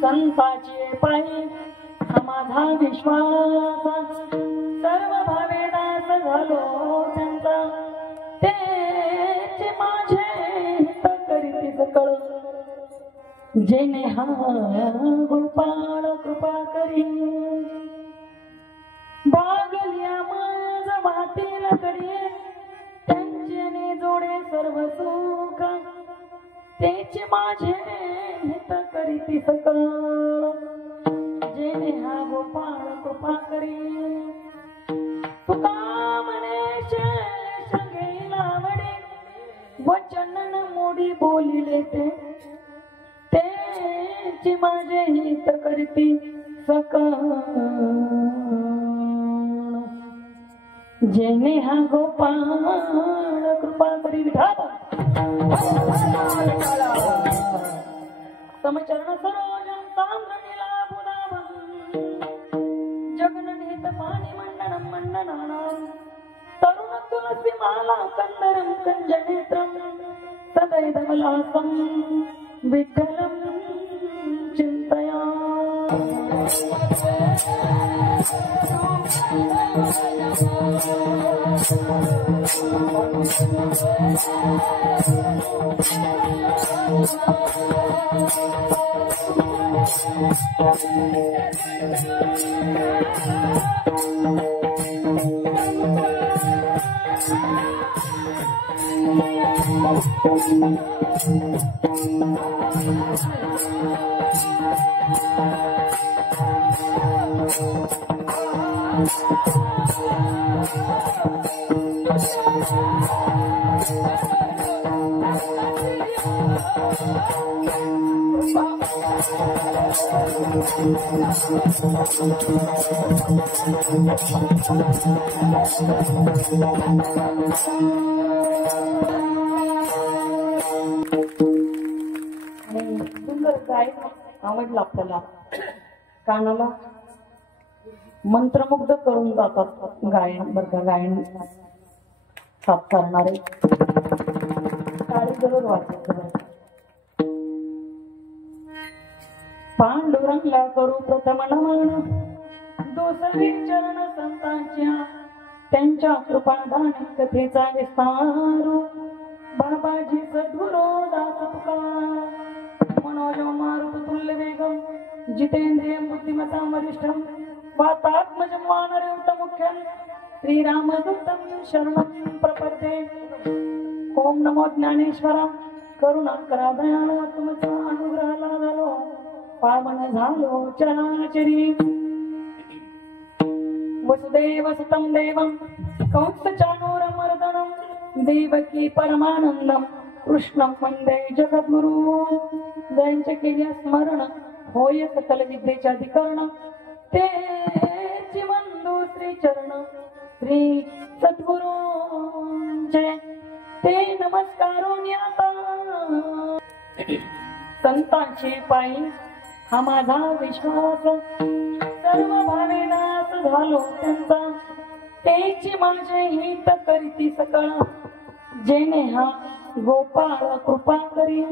संताचे पायी हा माझा विश्वास, सर्व भावे नाश झालो त्यांचा, तेचे माझे हित करीती सकळ, जेने हा गोपाळ कृपा करी, भागलिया माझ वाटेल कडे, त्यांचे जोडे सर्व सुख, तेचे माझे हित करीती सकळ, जेने हा गोपाळ कृपा करी, तुका म्हणे शेष घेला वडे, वचन मोडी बोलिले तेचे माझे हित करीती सकळ, जेने हा गोपाळ कृपा करी. विठाला समचरण सरोजं ताम्रनीला बुधावं, जगननीत पाणी मंडनं मंडनानां, तरुण तुलसी माला कंदरं कंजनेत्रं, सदैवलासं विठ्ठलं चिंतया. सुंदर गायन आवडलं आपल्याला, कानाला मंत्रमुग्ध करून जातात गायन. बरं का, गायन साथ करणारे टाळी जरूर वाजवायचं. पांडुरंगला करू प्रथम नमन, दुसरे चरण संतांच्या, त्यांच्या कृपादान कथेचा विस्तार, बाबाजी सद्गुरू दास तुका, मनोज मारुत तुल्य वेगम, जितेंद्रियं बुद्धिमतां वरिष्ठं, वातात्मजं वानरयुतं मुख्यं, श्रीरामदूतं शरणं प्रपद्ये. ओम नमो ज्ञानेश्वरा, करुणाकरा दयाळू, तुमचा अनुग्रहाला झालो पावन झालो चराचरी. वसुदेव सुतं देवं कंसचाणूरमर्दनं, देवकी परमानंदं कृष्णं वंदे जगद्गुरु. ज्यांचे केले स्मरण होय सकल विद्येचे अधिकरण, तेची वंदू श्री चरण श्री सद्गुरूंचे, ते नमस्कारून आता. संतांचे पायी हा माझा विश्वास, सर्व भावे नाश झालो त्यांचा, तेची माझे हित करीती सकळ, जेने हा गोपाळ कृपा करी.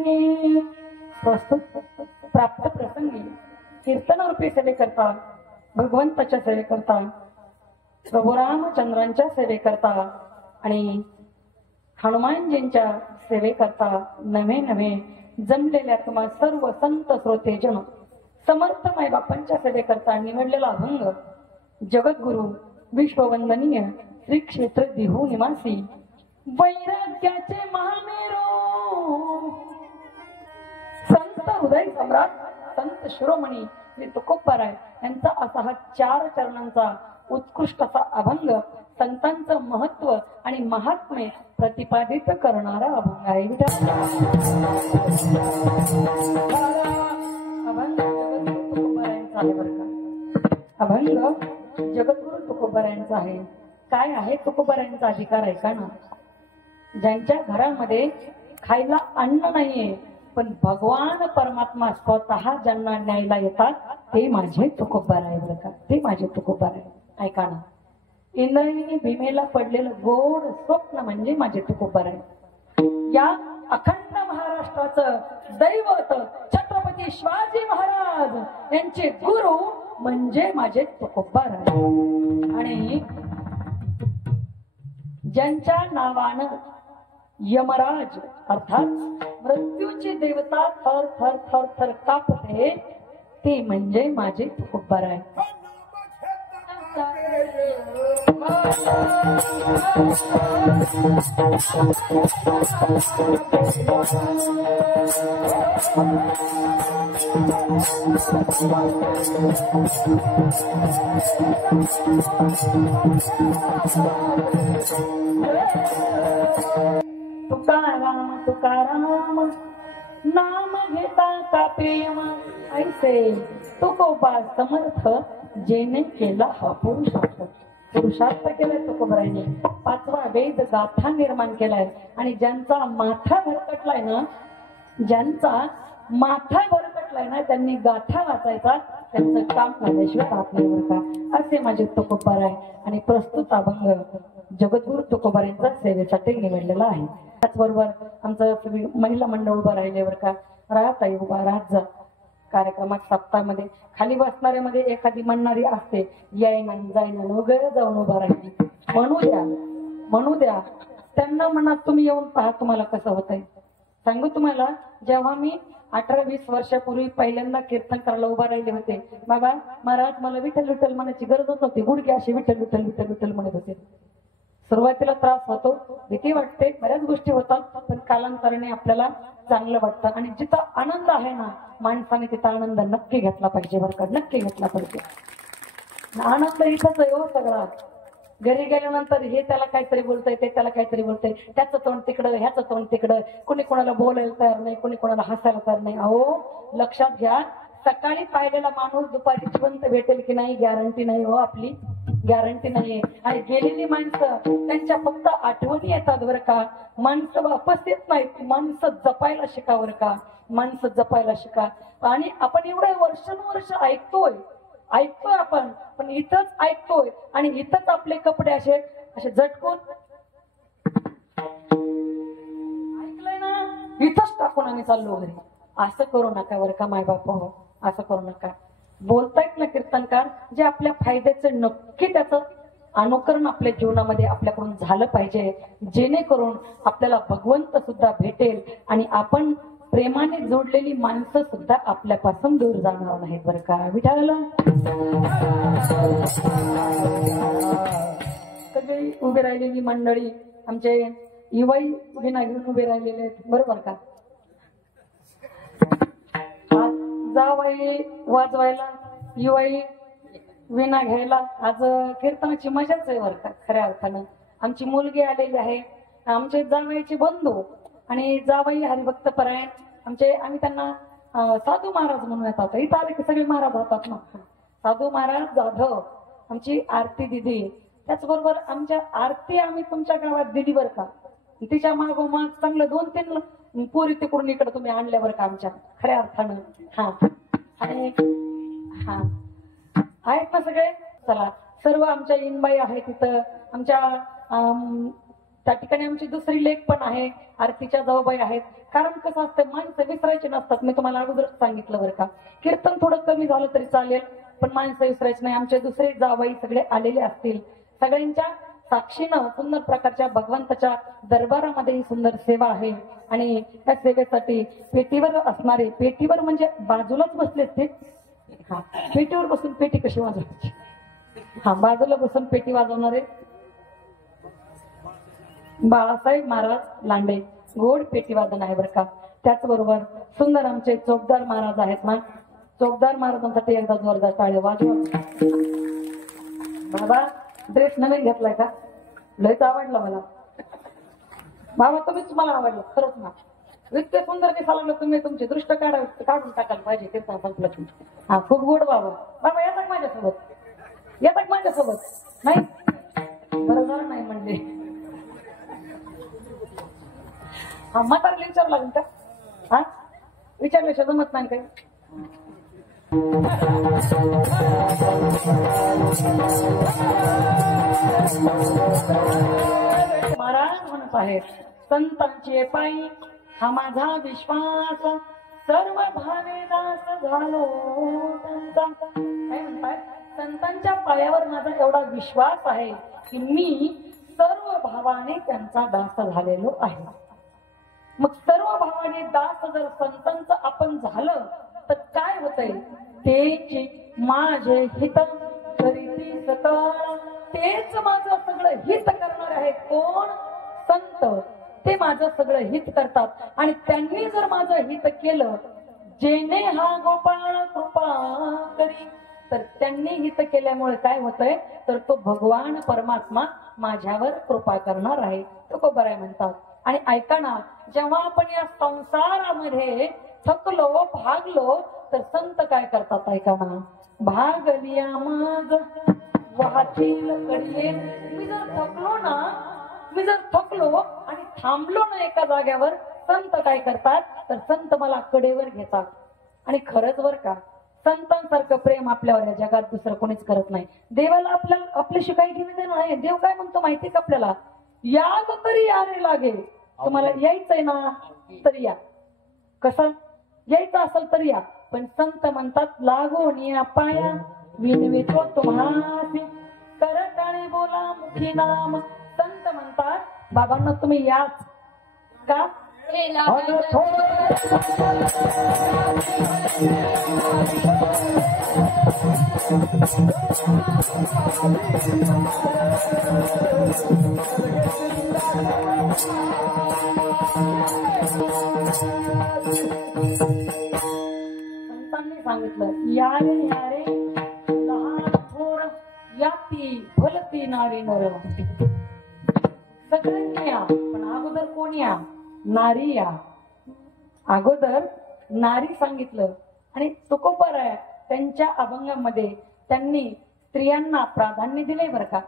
प्रस्तुत प्राप्त प्रसंगी कीर्तनरूपी सेवे करता, भगवंताच्या सेवे करता, प्रभू रामचंद्रांच्या सेवे करता आणि हनुमानजींच्या सेवे करता नवे नवे जमलेल्या तुम्हा सर्व संत श्रोते जन, समर्थ माय बापांच्या सेवे करता निवडलेला अभंग, जगद्गुरु विश्ववंदनीय श्री क्षेत्र देहू निवासी, वैराग्याचे महामेरू, संत हृदय सम्राट, संत शिरोमणी श्री तुकोबाराय यांचा असा हा 4 चरणांचा उत्कृष्ट असा अभंग, संतांचं महत्व आणि महात्म्य प्रतिपादित करणारा अभंग आहे. अभंग जगद्गुरु तुकोबारायांचा आहे. काय आहे तुकोबारायांचा अधिकार आहे का ना? ज्यांच्या घरामध्ये खायला अन्न नाहीये पण भगवान परमात्मा स्वतः ज्यांना न्यायला येतात ते माझे तुकोबार आहे. बरं का, ते माझे तुकोबार आहे. ऐका ना, इंद्रायणी भीमेला पडलेलं गोड स्वप्न म्हणजे माझे तुकोबार आहे. या अखंड महाराष्ट्राचं दैवत छत्रपती शिवाजी महाराज यांचे गुरु म्हणजे माझे तुकोबाराय. आणि ज्यांच्या नावानं यमराज अर्थात मृत्यूची देवता थर थर थर थर कापते ते म्हणजे माझे तुकोबाराय. तुकाराम तुकाराम नाम घेता का प्रेम ऐसे तुकोबा समर्थ जेने केला हा पुरुषार्थ केलाय तुकोबारायने. 5वा वेद गाथा निर्माण केलाय. आणि ज्यांचा माथा भरकटलाय ना त्यांनी गाथा वाचायचा त्यांचं काम झाल्याशिवाय राहत नाही बरं का. असे माझे तुकोबाराय. आणि प्रस्तुत अभंग जगद्गुरु तुकोबारायांचा सेवेसाठी निवडलेला आहे. त्याचबरोबर आमचं महिला मंडळ उभं राहिले बरं का. राहताई उभा राहत जा. कार्यक्रमात सप्ताहामध्ये खाली बसणाऱ्यामध्ये एखादी म्हणणारी असते यायना जायना वगैरे जाऊन उभा राहिली. म्हणू द्या त्यांना म्हणा तुम्ही येऊन पहा तुम्हाला कसं होतंय. सांगू तुम्हाला जेव्हा मी 18-20 वर्षापूर्वी पहिल्यांदा कीर्तन करायला उभा राहिले होते बाबा महाराज मला विठ्ठल विठ्ठल म्हणायची गरजच नव्हती. गुडघे असे विठ्ठल विठ्ठल विठ्ठल विठ्ठल म्हणत होते. सुरुवातीला त्रास होतो भीती वाटते बऱ्याच गोष्टी होतात पण कालांतराने आपल्याला चांगलं वाटतं. आणि जिथं आनंद आहे ना माणसाने तिथं आनंद नक्की घेतला पाहिजे बरं का. नक्की घेतला पाहिजे. आनंद इथंच आहे हो सगळा. घरी गेल्यानंतर हे त्याला काहीतरी बोलतंय ते त्याला काहीतरी बोलतंय त्याचं तोंड तिकडं ह्याचं तोंड तिकडं. कोणी कोणाला बोलायला तयार नाही कोणी कोणाला हसायला तयार नाही. अहो लक्षात घ्या सकाळी पाहिलेला माणूस दुपारी जिवंत भेटेल की नाही गॅरंटी नाही हो. आपली गॅरंटी नाहीये. आणि गेलेली माणसं त्यांच्या फक्त आठवणी येतात बरं का. माणसं वापस येत नाहीत. माणसं जपायला शिका बरं का. माणसं जपायला शिका. आणि आपण एवढे वर्षानुवर्ष ऐकतोय आपण पण इथंच ऐकतोय आणि इथंच आपले कपडे असे झटकून ऐकलंय ना इथंच टाकून आम्ही चाललो घरी. असं करू नका बरं का माय बाप हो. असं करू नका. बोलतायत ना कीर्तनकार जे आपल्या फायद्याचं नक्की त्याचं अनुकरण आपल्या जीवनामध्ये आपल्याकडून झालं पाहिजे जेणेकरून आपल्याला भगवंत सुद्धा भेटेल आणि आपण प्रेमाने जोडलेली माणसं सुद्धा आपल्यापासून दूर जाणार नाहीत बरं का. विठाला सगळी उभी राहिलेली मंडळी आमचे युवाई विना घेऊन उभे राहिलेले आहेत बरोबर का. जावाई वाजवायला युवाई विना घ्यायला आज कीर्तनाची मजाच आहे बरं का. खऱ्या अर्थानं आमची मुलगी आलेली आहे. आमचे जावयाचे बंधू आणि जावई हरिभक्त परायण आम्ही त्यांना साधू महाराज म्हणून येतात. इथं आले की सगळे महाराज होतात ना. साधू महाराज जाधव आमची आरती दिदी. त्याचबरोबर आमच्या आरती आम्ही तुमच्या गावात दिली बरं का. तिच्या मागोमाग चांगलं 2-3 पोरी तिकडून इकडे तुम्ही आणल्या बरं का आमच्या खऱ्या अर्थानं. हा आणि हा आहेत ना सगळे. चला सर्व आमच्या इनबाई आहे तिथं. आमच्या त्या ठिकाणी आमची दुसरी लेक पण आहे. आरतीच्या जाऊबाई आहेत. कारण कसं असतं माणसं विसरायचे नसतात. मी तुम्हाला अगोदरच सांगितलं बरं का. कीर्तन थोडं कमी झालं तरी चालेल पण माणसं विसरायची नाही. आमचे दुसरे जाऊबाई सगळे आलेले असतील. सगळ्यांच्या साक्षीनं सुंदर प्रकारच्या भगवंताच्या दरबारामध्ये ही सुंदर सेवा आहे. आणि त्या सेवेसाठी पेटीवर असणारे पेटीवर म्हणजे बाजूलाच बसलेत ते. हा पेटीवर बसून पेटी कशी वाजवायची. हा बाजूला बसून पेटी वाजवणारे बाळासाहेब महाराज लांडे गोड पेटी वादन आहे बरं का. त्याचबरोबर सुंदर आमचे चोपदार महाराज आहेत ना. चोपदार महाराजांसाठी एकदा जोरदार टाळ्या वाजवा. बाबा ड्रेस नवीन घेतलाय का. लयच आवडला मला बाबा. तुम्हीच मला आवडलं खरंच ना. इतके सुंदर दिसायला लागलं तुम्ही. तुमची दृष्ट काढून टाकायला पाहिजे कीर्तन संपलं तुम्ही. हा खूप गोड बाबा. बाबा येतात माझ्यासोबत नाही बरं झालं नाही म्हणले. हा म्हातारला विचार लागेल का. हा विचारल्याशिवाय जमत नाही काही. महाराज म्हणत आहेत संतांचे पायी हा माझा विश्वास सर्व भावे दास झालो त्यांचा. काय म्हणतात, संतांच्या पायावर माझा एवढा विश्वास आहे की मी सर्व भावाने त्यांचा दास झालेलो आहे. मग सर्व भावाने दास जर संतांचं आपण झालं तर काय होतंय, तेची माझे हित करीती सतळ. तेच माझं सगळं हित करणार आहे. कोण? संत. ते माझं सगळं हित करतात. आणि त्यांनी जर माझं हित केलं, जेने हा गोपाळ कृपा करी, तर त्यांनी हित केल्यामुळे काय होतंय, तर तो भगवान परमात्मा माझ्यावर कृपा करणार आहे. तुकोबाराय म्हणतात. आणि ऐका ना, जेव्हा आपण या संसारामध्ये थकलो भागलो तर संत काय करतात, ऐका ना. भागलिया मग वाहतील कडिये. मी जर थकलो आणि थांबलो ना एका जाग्यावर, संत काय करतात, तर संत मला कडेवर घेतात. आणि खरंच बर का, संतांसारखं प्रेम आपल्यावर या जगात दुसरं कोणीच करत नाही. देवाला आपल्याशी काही घेणं देणं नाही. देव काय म्हणतो माहिती का आपल्याला, याद तरी यारे लागे. तुम्हाला यायचंय ना तर या, कसं यायचं असेल तर या. पण संत म्हणतात, लागून या पाया विनवितो तुम्हासी, करताळी बोला मुखी नाम. संत म्हणतात, बाबांना तुम्ही याच का, संतांनी सांगितलं, यारे यारे लहान थोर याती भलती नारी नर. सगळ्यांनी या, पण अगोदर कोण या, नारी या. अगोदर नारी सांगितलं. आणि तुकोबाराय त्यांच्या अभंगामध्ये त्यांनी स्त्रियांना प्राधान्य दिले बरं का.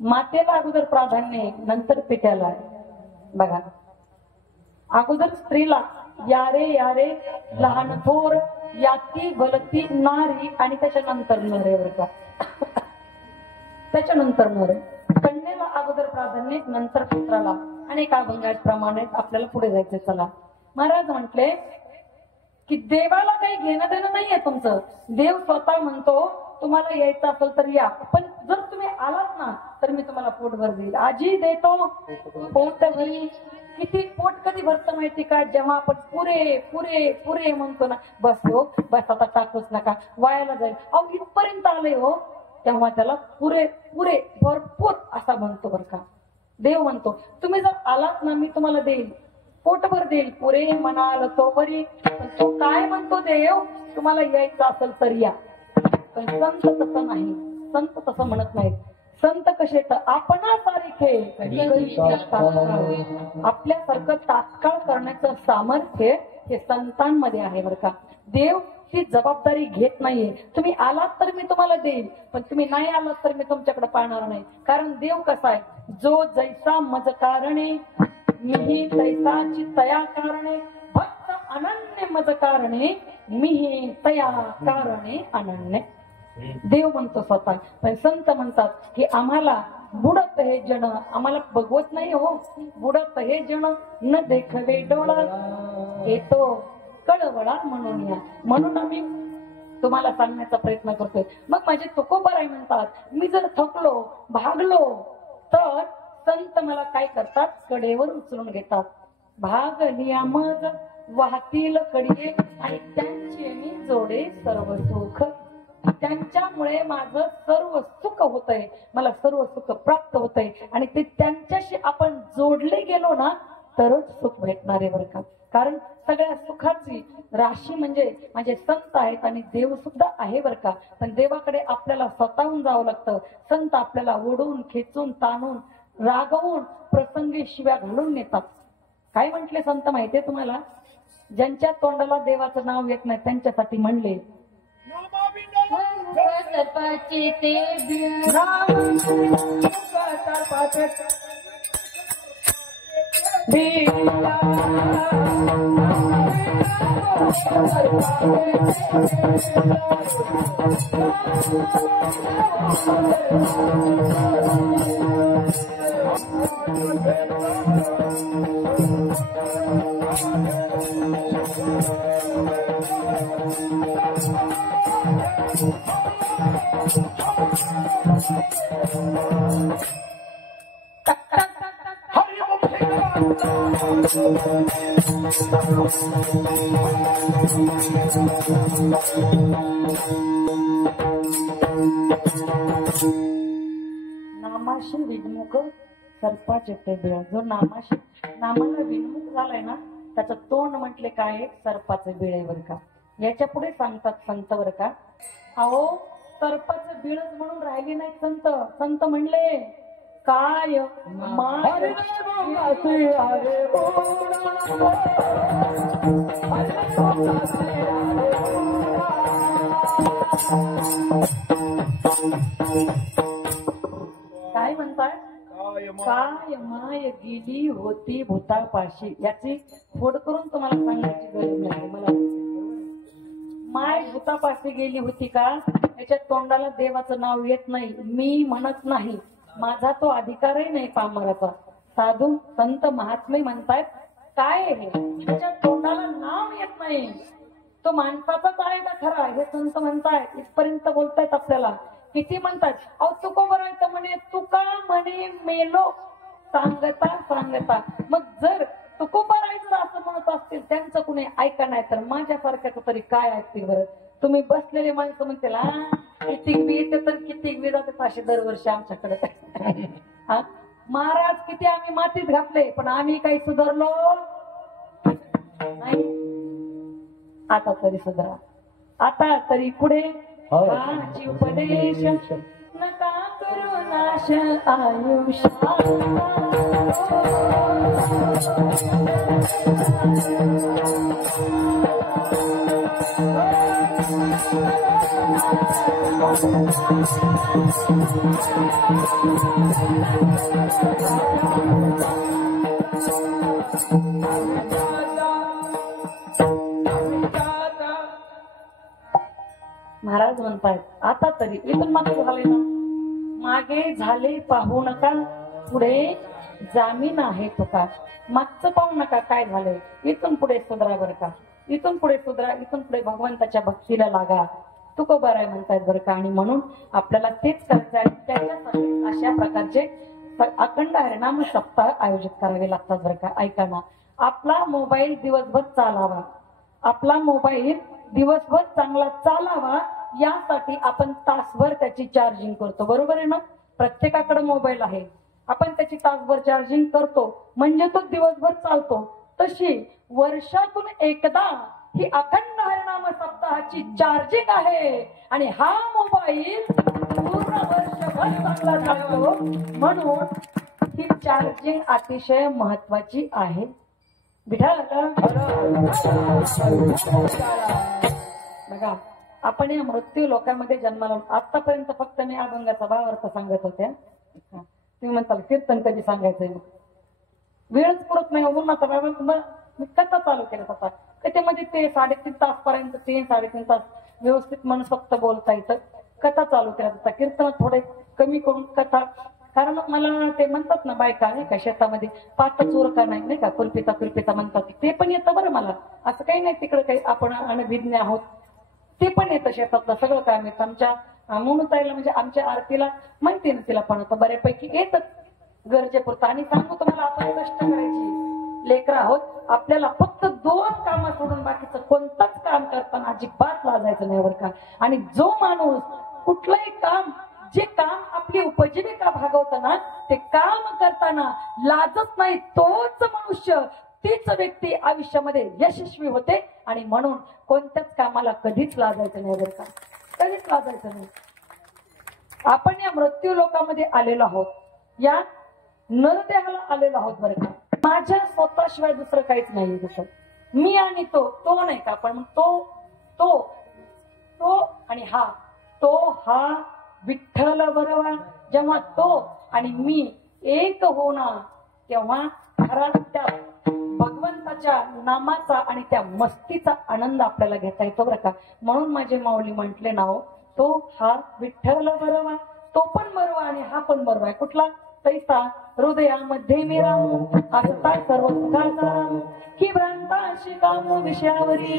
मातेला अगोदर प्राधान्य, नंतर पित्याला. बघा, अगोदर स्त्रीला यारे यारे लहान थोर याती भलती नारी, आणि त्याच्यानंतर नर आहे बरं का. त्याच्यानंतर नर. कन्येला अगोदर प्राधान्य, नंतर पुत्राला. अनेक अभंगाप्रमाणे आपल्याला पुढे जायचं. चला, महाराज म्हटले की देवाला काही घेणं देणं नाहीये तुमचं. देव स्वतः म्हणतो, तुम्हाला यायचं असेल तर या, पण जर तुम्ही आलात ना तर मी तुम्हाला पोटभर देईल. आजी देतो पोट भरी. किती पोट कधी भरतं माहिती का, जेव्हा आपण पुरे पुरे पुरे म्हणतो ना, बस हो बस, आता टाकूच नका, वायाला जाईल. अहो इथपर्यंत आले हो, तेव्हा त्याला पुरे पुरे भरपूर असा म्हणतो बरं का. देव म्हणतो, तुम्ही जर आलात ना मी तुम्हाला देईल, पोटभर देईल. पुरे म्हणाल तो बरी. पण तो काय म्हणतो देव, तुम्हाला यायचं असेल तर या. पण संत तसं नाही. संत तसं म्हणत नाहीत. संत कसे तर आपणासारखे आपल्यासारखं तात्काळ करण्याचं सामर्थ्य हे संतांमध्ये आहे बरं का. देव ती जबाबदारी घेत नाहीये. तुम्ही आलात तर मी तुम्हाला देईल, पण तुम्ही नाही आलात तर मी तुमच्याकडे पाहणार नाही. कारण देव कसा आहे, जो जैसा मज कारणे मिही तैसाची तया कारणे, भक्त अनन्य मज कारणे मिही तया कारणे अनन्य. देव म्हणतो स्वतः. पण संत म्हणतात की आम्हाला बुडत हे जन, आम्हाला बघवत नाही हो. बुडत हे जन न देखवे डोळा, येतो कळवळा म्हणून या. म्हणून आम्ही तुम्हाला सांगण्याचा प्रयत्न करतोय. मग माझे तुकोबाराय म्हणतात, मी जर थकलो भागलो तर संत मला काय करतात, कडेवर उचलून घेतात. भागलिया मग वाहतील कडिये, आणि त्यांचे मी जोडे सर्व सुख. त्यांच्यामुळे माझं सर्व सुख होतंय, मला सर्व सुख प्राप्त होतंय. आणि ते त्यांच्याशी आपण जोडले गेलो ना तरच सुख भेटणार आहे बरं का. कारण सगळ्या सुखाची राशी म्हणजे माझे संत आहेत, आणि देव सुद्धा आहे बरं का. पण देवाकडे आपल्याला स्वतःहून जावं लागतं. संत आपल्याला ओढून खेचून ताणून रागवून प्रसंगी शिव्या घालून नेतात. काय म्हटले संत माहितीये तुम्हाला, ज्यांच्या तोंडाला देवाचं नाव येत नाही त्यांच्यासाठी म्हणले, सर्पाचे ते नामाशी विमुख सर्पाचे ते बिळ. जो नामाला विमुख झालाय ना त्याचं तोंड म्हटले काय सर्पाचे बिळे बर का. याच्या पुढे सांगतात संत बर का. अहो सर्पाचं बिळच म्हणून राहिली नाही संत. संत म्हणले काय माय काय म्हणताय. काय माय गेली होती भूतापाशी. याची फोड करून तुम्हाला सांगायची गरज नाही मला. माय भूतापाशी गेली होती का. याच्या तोंडाला देवाचं नाव येत नाही. मी म्हणत नाही. माझा तो अधिकारही नाही पामराचा. साधू संत महात्मे म्हणतायत काय हे त्याच्या तोंडाला नाव येत नाही. तो माणसाचाच आहे ना खरा. हे संत म्हणताय. इथपर्यंत बोलतायत आपल्याला. किती म्हणतात. अहो तुकोबरायचं म्हणे तुका म्हणे मेलो सांगता. मग जर तुकोबरायचं असं म्हणत असतील त्यांचं कुणी ऐका नाही तर माझ्यासारख्याच तरी काय ऐकतील बरं. तुम्ही बसलेले माणसं म्हणतील किती बी येते तर किती बी जाते असे दरवर्षी आमच्याकडे. हा महाराज किती आम्ही मातीत घातले पण आम्ही काही सुधारलो नाही. आता तरी सुधारा. आता तरी पुढे उपदेश नका करू नाश आयुष्यात. महाराज म्हणतायत आता तरी इथून मागे झाले ना. मागे झाले पाहू नका पुढे जामीन आहे तुका. मागचं पाहू नका काय झालंय. इथून पुढे सुधरा बरं का. इथून पुढे सुधरा. इथून पुढे भगवंताच्या भक्तीला लागा. तुकोबाराय म्हणतायत बरं का. आणि म्हणून आपल्याला तेच करायचं आहे. त्याच्यासाठी अशा प्रकारचे अखंड हरिनाम सप्ताह आयोजित करावे लागतात बरं का. ऐका ना. आपला मोबाईल दिवसभर चालावा. आपला मोबाईल दिवसभर चांगला चालावा यासाठी आपण तासभर त्याची चार्जिंग करतो. बरोबर आहे ना. प्रत्येकाकडे मोबाईल आहे. आपण त्याची तासभर चार्जिंग करतो म्हणजे तो दिवसभर चालतो. तशी वर्षातून एकदा ही अखंड हरिनाम सप्ताहाची चार्जिंग आहे. आणि हा मोबाईल पूर्ण वर्षभर चांगला चालतो म्हणून ही चार्जिंग अतिशय महत्वाची आहे. विठ्ठल बघा आपण या मृत्यू लोकांमध्ये जन्माला आतापर्यंत फक्त मी अभंगाचा भावार्थ सांगत होत्या. तुम्ही म्हणताल कीर्तन कधी सांगायचंय. वेळच पुरत नाही. उन्हाचा बाबा मी कथा चालू केल्या होता. त्याच्यामध्ये ते 3.5 तास पर्यंत 3-3.5 तास व्यवस्थित मनसोक्त बोलता येतं. कथा चालू केल्या होता. कीर्तन थोडे कमी करून कथा. कारण मला ते म्हणतात ना बायका नाही का शेतामध्ये पात चोर का नाही का कुल्पिता म्हणतात. ते पण येतं बरं मला. असं काही नाही तिकडे काही आपण अनभिज्ञ आहोत. ते पण येतं शेतातलं सगळं काम येतं. आमच्या मोनुताईला म्हणजे आमच्या आरतीला माहिती ना तिला पण होतं बऱ्यापैकी येतं गरजेपुरतं. आणि सांगू तुम्हाला आपण कष्ट करायची लेकरं आहोत. आपल्याला फक्त 2 कामं सोडून बाकीचं कोणतंच काम करताना अजिबात लाजायचं नाही बरं का. आणि जो माणूस कुठलंही काम जे काम आपली उपजीविका भागवताना ते काम करताना लाजत नाही तोच मनुष्य तीच व्यक्ती आयुष्यामध्ये यशस्वी होते. आणि म्हणून कोणत्याच कामाला कधीच लाजायचं नाही बरं का. कधीच लाजायचं नाही. आपण या मृत्यू लोकांमध्ये आलेलो आहोत. या नरदेहाला आलेलो आहोत बरं का. माझ्या स्वतःशिवाय दुसरं काहीच नाही दिसत. मी आणि तो नाही का. पण तो आणि हा विठ्ठल बरोबर जेव्हा तो आणि मी एक होणार तेव्हा खराच त्या भगवंताच्या नामाचा आणि त्या मस्तीचा आनंद आपल्याला घेता येतो बरं का. म्हणून माझे माऊली म्हटले नाव तो हा विठ्ठल बरोबर. तो पण बरोबर आणि हा पण बरोबर आहे. कुठला तैसा हृदयामध्ये मी रामू असता सर्व सुखाचा राम की भ्रांता अशी काम विषयावरी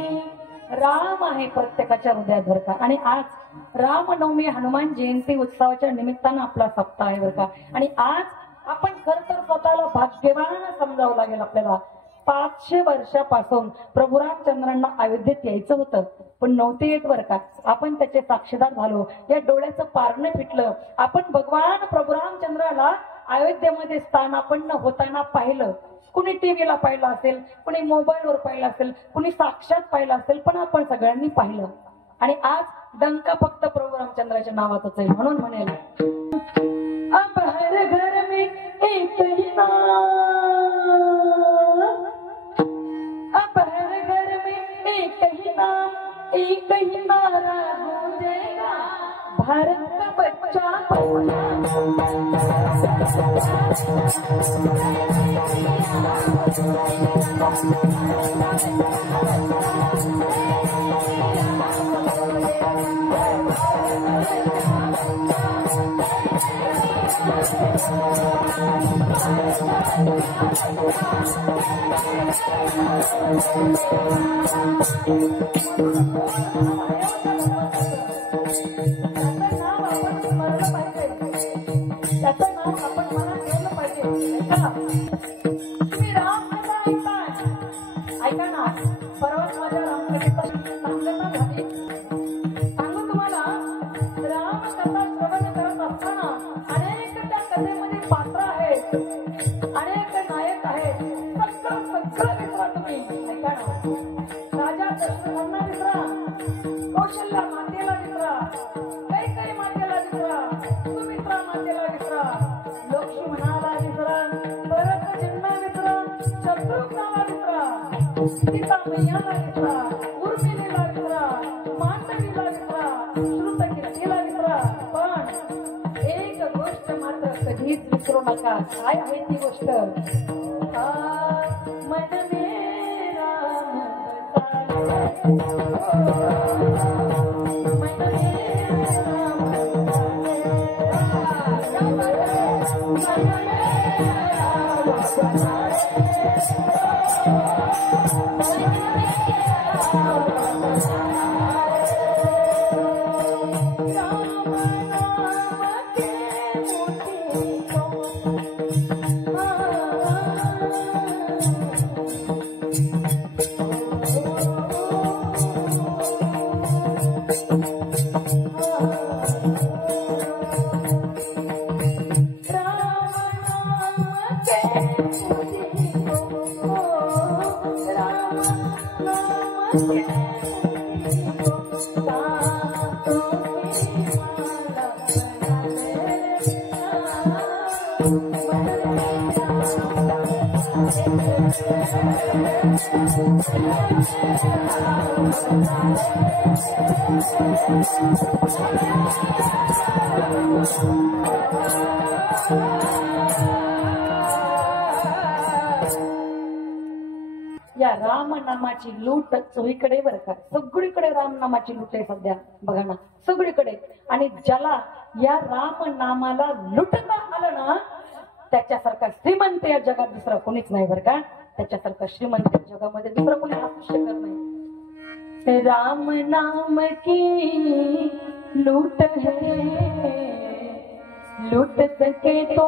राम आहे प्रत्येकाच्या हृदयात बरं का. आणि आज रामनवमी हनुमान जयंती उत्सवाच्या निमित्तानं आपला सप्ताह आहे बरं का. आणि आज आपण खर तर स्वतःला भाग्यवान समजावं लागेल आपल्याला. 500 वर्षापासून प्रभू रामचंद्रांना अयोध्येत यायचं होतं पण नव्हते येत बरं का. आपण त्याचे साक्षीदार झालो. या डोळ्याचं पारणं फिटलं. आपण भगवान प्रभू रामचंद्राला अयोध्येमध्ये स्थानापन्न होताना पाहिलं. कुणी टीव्हीला पाहिलं असेल, कुणी मोबाईलवर पाहिलं असेल, कुणी साक्षात पाहिलं असेल, पण आपण सगळ्यांनी पाहिलं. आणि आज डंका फक्त प्रभू रामचंद्राच्या नावातच आहे. म्हणून म्हणेल अब हर घर में एक ही नाम, अब हर घर में एक ही नाम, एक ही नारा गूंजेगा भारत का बच्चा त्याचं नाव आपण मनात ठेवलं पाहिजे. तुम्ही रामकथा ऐका ना. परवाच माझ्या रामकथेचा सांगता झाली. सांगू तुम्हाला, रामकथा श्रवण करत असताना अनेक त्या कथेमध्ये पात्र आहेत, अनेक नायक आहेत. सगळं विसरा तुम्ही. ऐका ना. राजा दशरथांना विसरा, कौशल्या मातेला विसरा, कैकेयी मातेला विसरा, सुमित्रा मातेला विसरा, लक्ष्मणाला विसरा, भरतजींना विसरा, शत्रुघ्नाला विसरा, सीता मैयाला विसरा, उर्मिलेला विसरा, मांडवीला विसरा, श्रुतकीर्तीला विसरा. पण एक गोष्ट मात्र कधीच विसरू नका. काय आहे ती गोष्ट? मन में राम या राम नामाची लूट चोहीकडे बरं का. सगळीकडे राम नामाची लूट आहे सध्या. बघा ना, सगळीकडे. आणि ज्याला या राम नामाला लुटता आलं ना, त्याच्यासारखा श्रीमंत या जगात दुसरा कोणीच नाही बरं का. त्याच्यासारखा श्रीमंत या जगामध्ये दुसरा कोणी असू शकत नाही. राम नाम की लूट है, लूट सके तो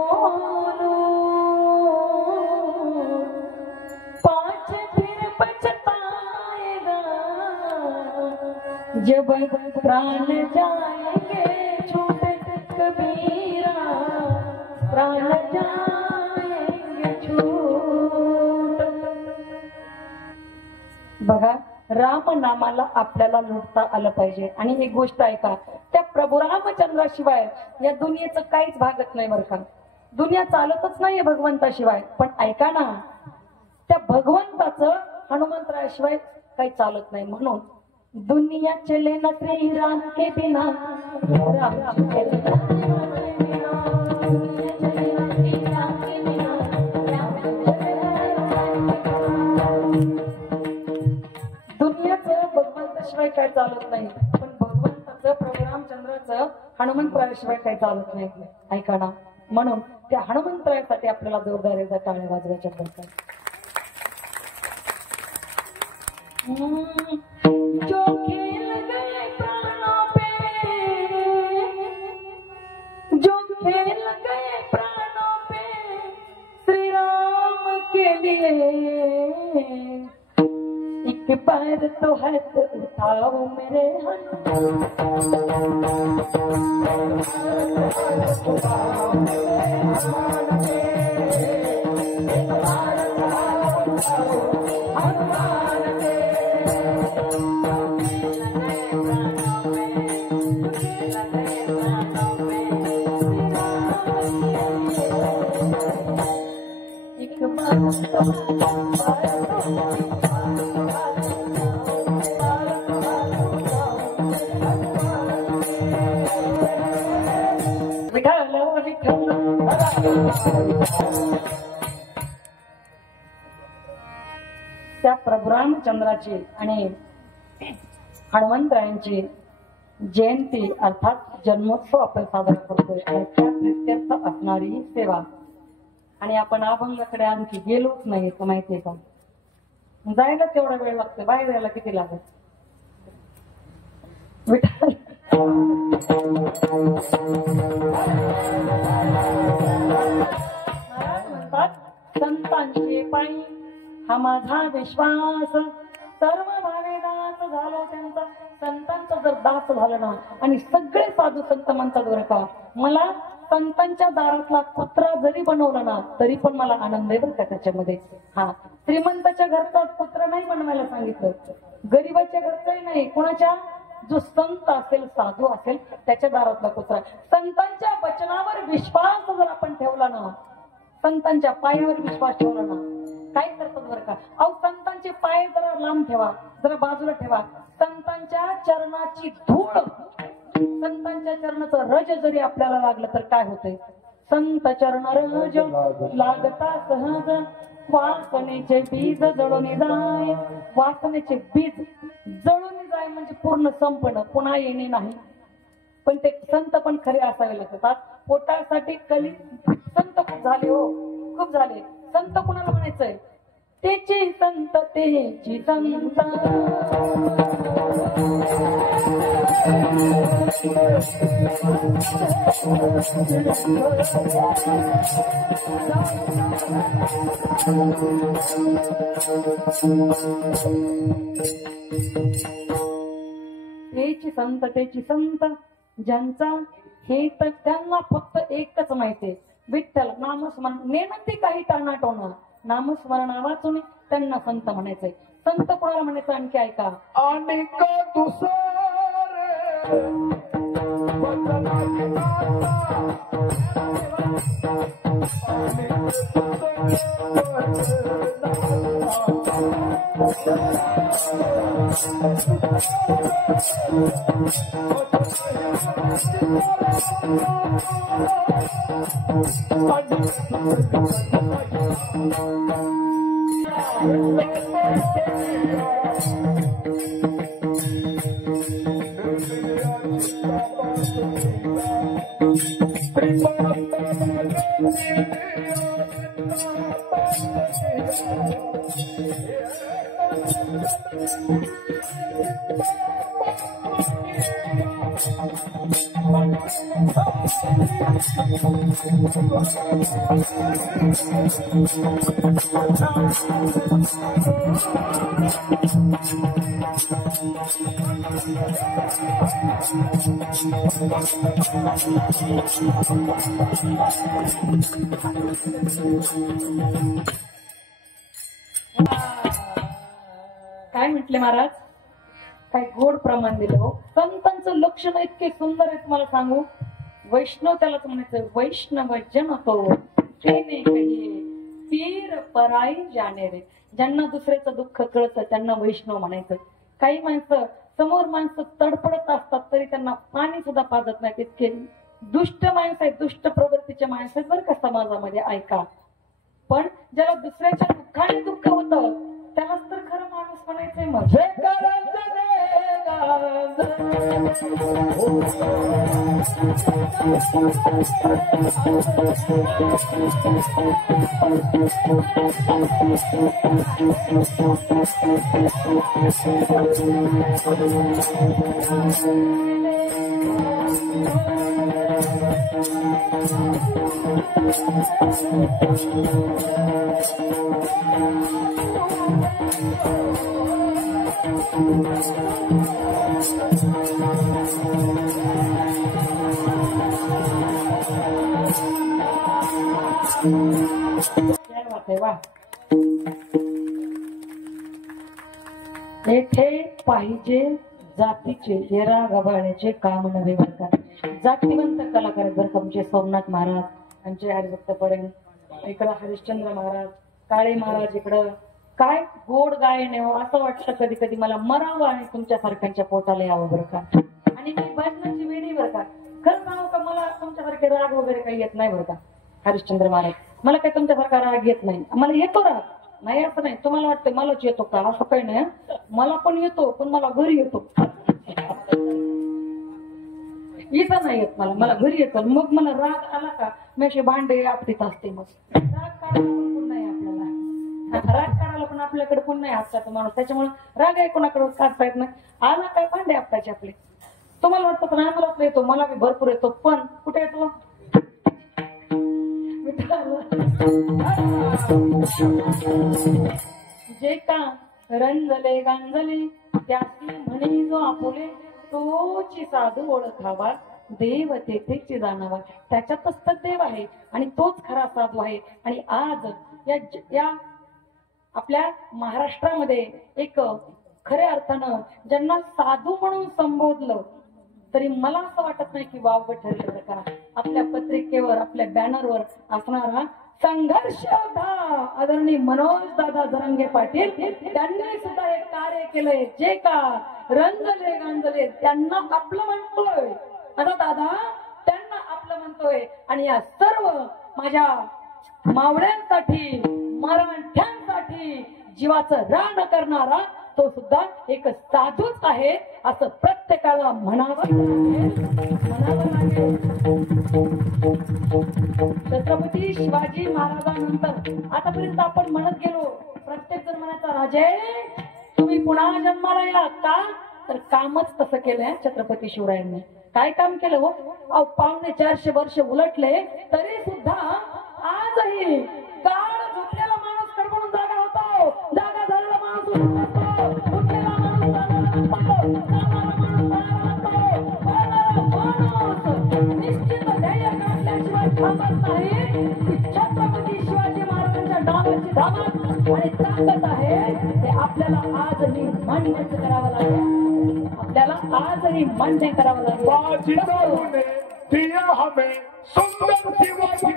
पाँच फिर बचताएगा, जब प्राण जाएंगे छूट कबीरा, प्राण जाएंगे छूट. बघा, राम नामाला आपल्याला लुटता आलं पाहिजे. आणि एक गोष्ट ऐका, त्या प्रभू रामचंद्राशिवाय या दुनियेचं काहीच भागत नाही बरं का. दुनिया चालतच नाहीये भगवंताशिवाय. पण ऐका ना, त्या भगवंताचं हनुमंतराशिवाय काही चालत नाही. म्हणून दुनिया चले न श्री राम के बिना, राम के बिना दुनिया चले न श्री राम के बिना, दुनियाचं भगवंताशिवाय काय चालत नाही. पण भगवंताचं प्रभू रामचंद्राचं हनुमंतराशिवाय काही चालत नाही. ऐका ना, म्हणून त्या हनुमंतरायासाठी आपल्याला जोरदार टाळ्या वाजवायच्या पडतात. जो खेल गए प्राणों पे, जो खेल गए प्राणों पे श्री राम के लिए, एक बार तो हाथ उठाओ मेरे त्या प्रभू रामचंद्राची आणि हनुमंतरायांची जयंती अर्थात जन्मोत्सव आपण साजरा करतोय. आणि त्या प्रित्यर्थ असणारी सेवा. आणि आपण अभंगाकडे आणखी गेलोच नाही, माहितीये का? जायला तेवढा वेळ लागतो, बाहेर यायला किती लागत? विठ्ठल म्हणतात, संतांचे पायी हा माझा विश्वास, सर्व भावे दास झालो त्यांचा. संतांचा जर दास झालं ना, आणि सगळे साधू संत म्हणतात बरं का, मला संतांच्या दारातला कुत्रा जरी बनवला ना तरी पण मला आनंद आहे बरं का त्याच्यामध्ये. हा, श्रीमंताच्या घरचा कुत्रा नाही बनवायला सांगितलं, गरीबाच्या घरचाही नाही, कोणाच्या, जो संत असेल साधू असेल त्याच्या दारातला कुत्रा. संतांच्या वचनावर विश्वास जर आपण ठेवला ना, संतांच्या पायावर विश्वास ठेवला ना, काय करतात बरं का, अहो संतांचे पाय जरा लांब ठेवा, जरा बाजूला ठेवा, संतांच्या चरणाची धूळ, संतांच्या चरणाचं रज जरी आपल्याला लागलं तर काय होतंय? संत चरण रज लागता सहज, वासनेचे बीज जळून जाय. वासनेचे बीज जळून जाय म्हणजे पूर्ण संपणं, पुन्हा येणे नाही. पण ते संत पण खरे असावे लागतात. पोटासाठी कली संत खूप झाले हो, खूप झाले. संत कुणाला म्हणायचंय? तेची संत, तेची संत. तेची संत, तेची संत ज्यांचा हे तर त्यांना फक्त एकच माहितीये, विठ्ठल नामस्मरण. नेमती काही टाणाटोना, नामस्मरण वाचून त्यांना संत म्हणायचंय. संत कोणाला म्हणायचं आणखी ऐका, आणि काय म्हटले महाराज? काय गोड प्रमाण दिलं. संतांचं लक्षण इतके सुंदर आहे, तुम्हाला सांगू. वैष्णव त्यालाच म्हणायचं, वैष्णव जन तो तेने कहिए पीर पराई जाणे रे. ज्यांना दुसऱ्याचं दुःख कळतं त्यांना वैष्णव म्हणायचं. काही माणसं समोर माणसं तडफडत असतात तरी त्यांना पाणी सुद्धा पाजत नाही, इतके दुष्ट माणसं आहेत, दुष्ट प्रवृत्तीचे माणसं आहेत बरं का समाजामध्ये. ऐका, पण ज्याला दुसऱ्याच्या दुःखाने दुःख होतं त्यालाच तर खरं माणूस म्हणायचंय. मग वा येथे पाहिजे जातीचे येरा गबाळ्याचे काम नव्हे बरं का. जातीवंत कलाकार आहेत बरं का. आमचे सोमनाथ महाराज, आमचे हरिभक्त पडण, इकडं हरिश्चंद्र महाराज, काळे महाराज, इकडं काय गोड गायन आहे. असं वाटतं कधी कधी मला मरावं आणि तुमच्या सारख्यांच्या पोटाला यावं बरं का. आणि मी भजनाची वेडी बरं का. खरं सांगू का, मला तुमच्यासारखे राग वगैरे काही येत नाही बरं का. हरिश्चंद्र महाराज, मला काही तुमच्यासारखा राग येत नाही. मला येतो राग नाही असं नाही. तुम्हाला वाटतं मलाच येतो का, असं काही नाही. मला पण येतो, पण मला घरी येतो. इथं नाही येत मला, मला घरी येतो. मग मला राग आला का मी असे भांडे आपटीत असते. मग राग काढायला पण नाही आपल्याला, राग काढायला पण आपल्याकडे कोण नाही असतात माणूस. त्याच्यामुळे राग आहे कोणाकडे काढता येत नाही. आला काय भांडे आपटायचे आपले. तुम्हाला वाटतं नाही मला येतो, मला बी भरपूर येतो. पण कुठे येतो जे का रंजले गांजले त्याची म्हणी जो आपुले तोची साधू ओळखावा देव तेथेच जाणावा. त्याच्यातच तर देव आहे आणि तोच खरा साधू आहे. आणि आज या आपल्या महाराष्ट्रामध्ये एक खऱ्या अर्थानं ज्यांना साधू म्हणून संबोधलं तरी मला असं वाटत नाही की वावगं ठरलं बरं का. आपल्या पत्रिकेवर, आपल्या बॅनरवर असणारा संघर्ष योद्धा आदरणीय मनोज दादा जरांगे पाटील त्यांनी सुद्धा एक कार्य केलंय. जे का रंजले गांजले त्यांना आपलं म्हणतोय. आता दादा त्यांना आपलं म्हणतोय. आणि या सर्व माझ्या मावळ्यांसाठी, मराठ्यांसाठी जीवाचं रान करणारा तो सुद्धा एक साधूच आहे असं प्रत्येकाला म्हणावं लागेल. छत्रपती शिवाजी महाराजांनंतर आतापर्यंत आपण म्हणत गेलो, प्रत्येक जण म्हणायचा राजे तुम्ही पुन्हा जन्माला या का. तर कामच तसं केलंय छत्रपती शिवरायांनी. काय काम केलं हो. 450 वर्ष उलटले तरी सुद्धा आजही गाढ झोपलेला माणूस कडकडून जागा होतो, जागा झालेला माणूस उठलेला माणूस निश्चित ध्येय गाठल्याशिवाय थांबत नाही. छत्रपती शिवाजी महाराजांच्या डावाची धामत आणि ताकद आहे ते आपल्याला आजही मान्य करावं लागेल. आपल्याला आजही मान्य करावं लागेल. दिया हमें सुंदर शिवाजी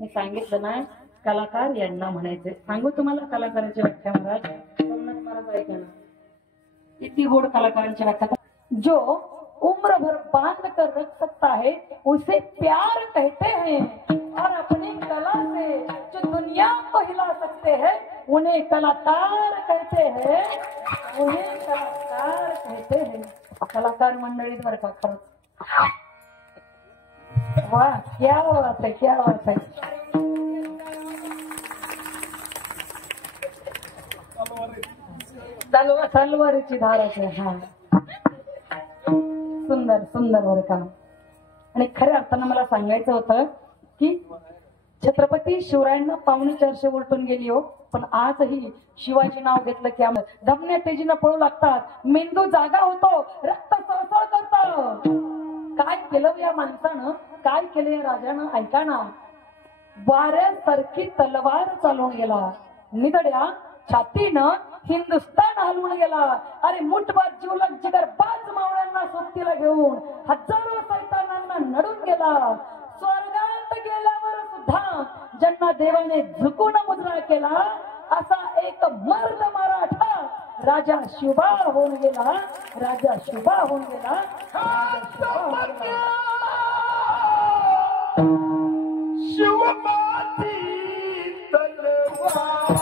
मी सांगितलं ना कलाकार यांना म्हणायचे. सांगू तुम्हाला कलाकाराची व्याख्या महाराज? सोमनाथ महाराज ऐका ना, इतनी गोड कलाकारांची व्याख्या. जो उम्र भर बांध कर रख सकता है उसे प्यार कहते हैं, और अपनी कला से जो दुनिया को हिला सकते हैं उन्हें कलाकार कहते हैं, उन्हें कलाकार कहते हैं. कलाकार मंडळीत बरं का खरंच. वाह, क्या बात है, क्या बात है. तलवारीची धाराच आहे. हा, सुंदर सुंदर बरं का. आणि खऱ्या अर्थानं मला सांगायचं होतं की छत्रपती शिवरायांना 450 उलटून गेली हो, पण आजही शिवाजी नाव घेतलं की धमन्या तेजीनं पळू लागतात, मेंदू जागा होतो, रक्त सळसळ करतं. काय केलं या माणसानं, काय केलं या राजानं? ऐका ना, वाऱ्यासारखी तलवार चालवून गेला, निधड्या छातीनं हिंदुस्तान हलवून गेला. अरे मुठभर जिवलग जिगर बाज मावळ्यांना सोबतीला घेऊन हजारो सैतानांना नडून गेला. स्वर्गात गेल्यावर सुद्धा ज्यांना देवाने झुकून मुजरा केला असा एक मर्द मराठा राजा शिवबा होऊन गेला, राजा शिवबा होऊन गेला. शिवमाती तलवार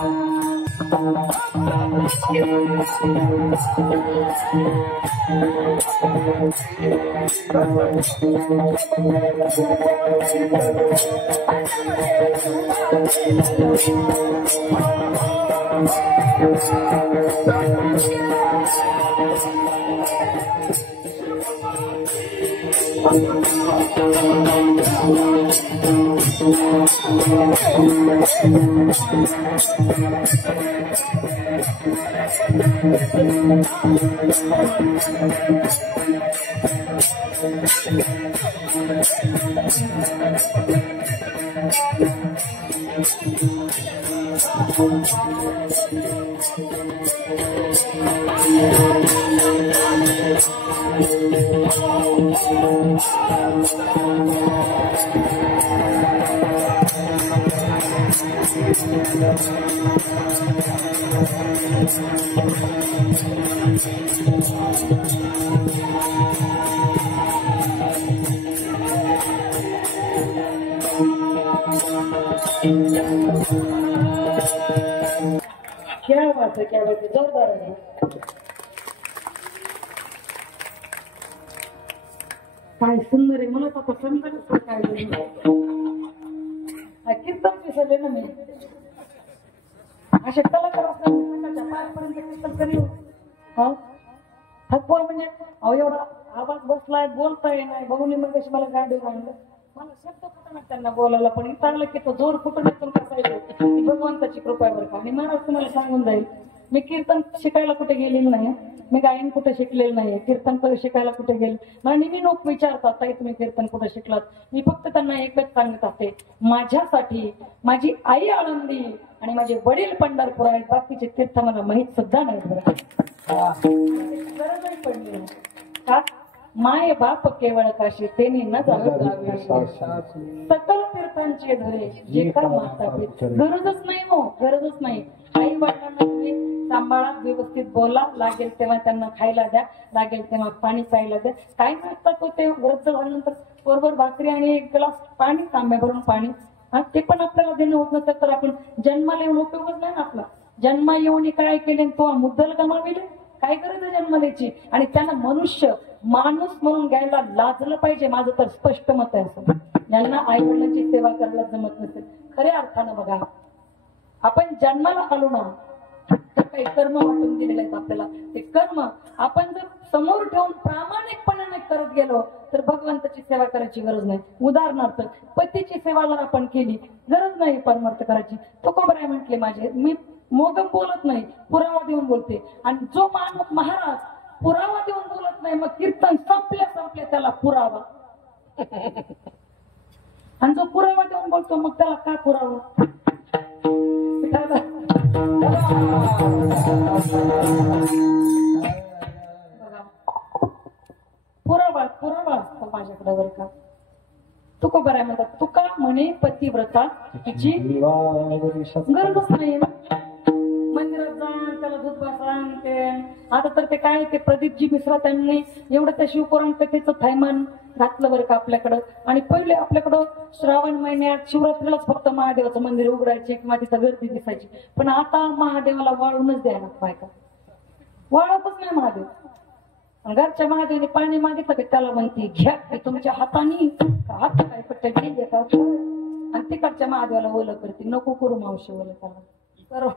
क्या बात है, क्या बात है, जोरदार आहे. काय सुंदर आहे. मला आता समजा काय कीर्तन विसरले ना मी. असे कलाकार असल्याच्या पायापर्यंत कीर्तन करी हा थकवा म्हणजे अहो एवढा आवाज बसलाय, बोलताय नाही. बघून मग कशी मला गाडी आणलं, मला शब्द कुठं त्यांना बोलायला पण चांगलं की तो जोर कुठून येतो कसा भगवंताची कृपा बरं का. आणि महाराज तुम्हाला सांगून जाईल, मी कीर्तन शिकायला कुठे गेलेलं नाही, मी गायन कुठे शिकलेलं नाही, कीर्तन शिकायला कुठे गेले. मला नेहमी लोक विचारतात ताई तुम्ही कीर्तन कुठे शिकलात. मी फक्त त्यांना एकच सांगत असते, माझ्यासाठी माझी आई आळंदी आणि माझे वडील पंढरपूर आहेत, बाकीचे तीर्थ मला माहित सुद्धा नाही. गरजही पडली नाही का. माय बाप केवळ काशी तेनी न जावे सकल तीर्थांचे धरे जे का माता पिता. गरजच नाही हो, गरजच नाही. आई वडिलांना तुम्ही सांभाळा, व्यवस्थित बोला, लागेल तेव्हा त्यांना खायला द्या, लागेल तेव्हा पाणी प्यायला द्या. काय म्हणतात ते वृद्ध झाल्यानंतर बरोबर भाकरी आणि एक ग्लास पाणी, तांब्या भरून पाणी, हा ते पण आपल्याला देणं होत नसतं तर आपण जन्माला येऊन उपयोगच नाही ना आपला. जन्मा येऊन काय केले तो मुद्दल गमाविले, काय गरज आहे जन्मल्याची. आणि त्यांना मनुष्य माणूस म्हणून घ्यायला लाजलं पाहिजे. माझं तर स्पष्ट मत आहे असं. ज्यांना आई वडिलांची सेवा करायला जमत नसेल, खऱ्या अर्थानं बघा, आपण जन्माला आलो ना तर काही कर्म वाटून दिलेले आहेत आपल्याला. ते कर्म आपण जर समोर ठेवून प्रामाणिकपणाने करत गेलो तर भगवंताची सेवा करायची गरज नाही. उदाहरणार्थ पतीची सेवा जर आपण केली, गरज नाही परमार्थ करायची. तुकोबराय म्हटले माझे, मी मोगम बोलत नाही, पुरावा देऊन बोलते. आणि जो माणूस महाराज पुरावा देऊन बोलत नाही, मग कीर्तन संपले त्याला पुरावा. आणि जो पुरावा देऊन बोलतो मग त्याला काय पुरावा. पुरावा पुरावा असतो माझ्याकडे बरं का. तुकोबाराय म्हणतात तुका म्हणे पतिव्रता तिची गरजच नाही. मंदिरात जा त्याला दूध बसवान ते आता तर ते काय ते प्रदीपजी मिश्रा त्यांनी एवढं त्या शिवपुराण कथेचं थैमान घातलं बरं का आपल्याकडं. आणि पहिले आपल्याकडं श्रावण महिन्यात शिवरात्रीलाच फक्त महादेवाचं मंदिर उघडायचे किंवा तिथं गर्दी दिसायची. पण आता महादेवाला वाळूनच द्यायला बायका, वाळतच नाही महादेव. घरच्या महादेवाने पाणी मागितलं की त्याला म्हणते घ्या की तुमच्या हाताने हात काय पट्ट गेले का आणि तिकडच्या महादेवाला ओलं करते. नको करू मावशी ओलं त्याला